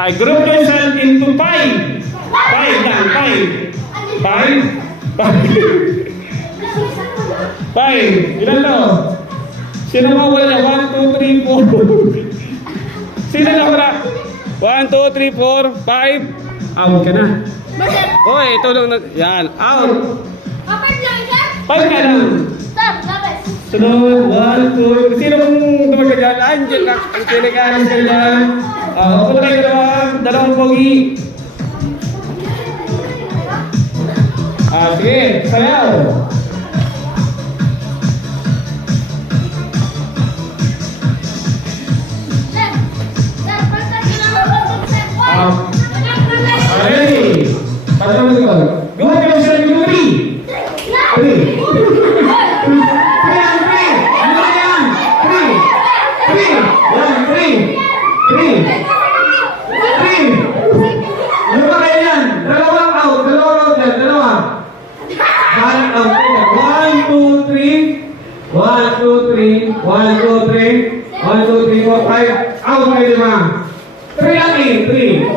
I group yourself into 5. 5 lang, 5. 5? 5. Ilan to? Sino nga wala? 1, 2, 3, 4. Sino nga wala? 1, 2, 3, 4, 5. Out ka na. Oy, ito lang na. Yan, out. 5 ka lang. Sunod, 1, 2. Sino kung tumagka dyan? Angel na. Ang sinigalis ka dyan. Ako na kayo dalawang pogi. Sige, sayaw. Ready? Tatawag ko. Go, go, sir, go, 3.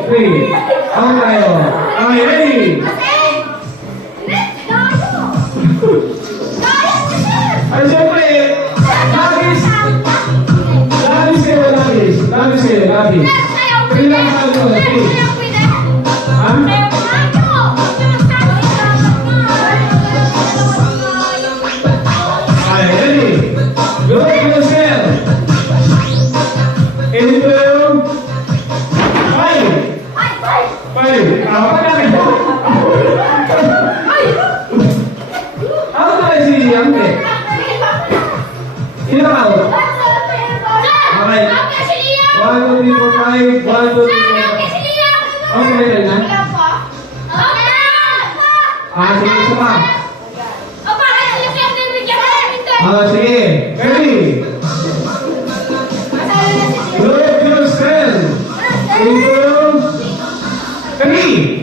3. Ako tayo. Okay, ready? Ay, siyempre, labis kayo, labis. 3 lang sa ako, 3. Ha? Okay, ready? Go yourself. Into 5. Ako na kayo. Ako na kayo si Yangke. Sino ka ako? Okay. 1, 2, 3, 4, 5. 1, 2, 3, 4, 5. Okay na na? Sige, isa pa. Sige. Ready? Group yourself into 3.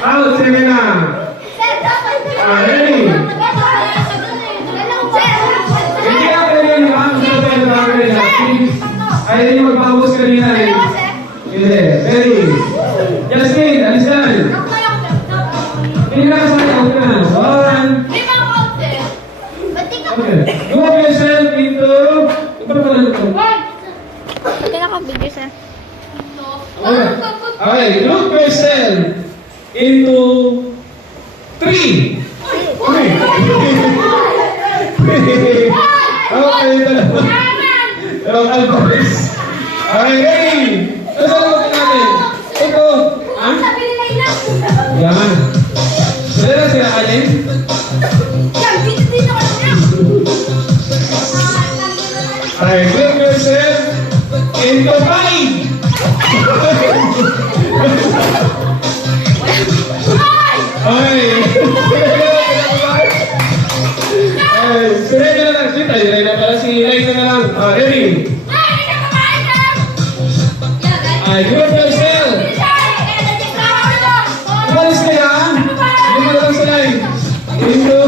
Out, 7 na. Ready? Hindi ka pwede yung ayaw niyo magpapos kanina eh. Hindi. Ready? Justin, alisan. Hindi na kasali out ka. 1. Okay. Group yourself into... Ito na pala ito. Ito na ka-video sir. Okay, group yourself into 3. Okay, dalawang alphabets. Okay, ready? Sasalutin natin. Ito. Yan. Sila na sila alin? Okay, group yourself into 5. Ay! Si Reyna na lang. Si Reyna pala. Si Reyna na lang. Ready? Ay, group yourself. Umalis ka yan. Hindi mo lang sila eh. Into.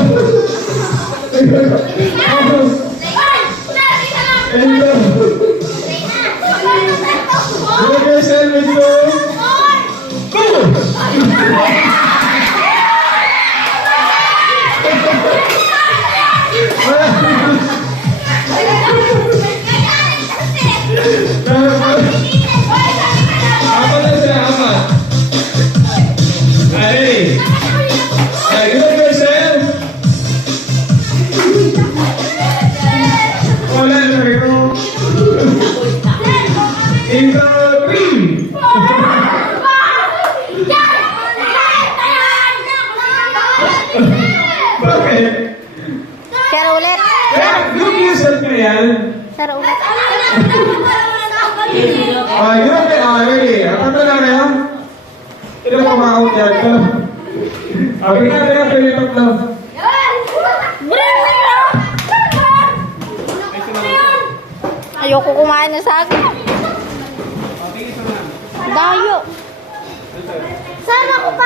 Group yourself into. yan? Sir, ulit. Yun ang ready. Ano na ngayon? Ilang kumakot yan? Bigyan pwede tatlo. Ayoko kumain na sa akin. Dayo. Sana ako pa.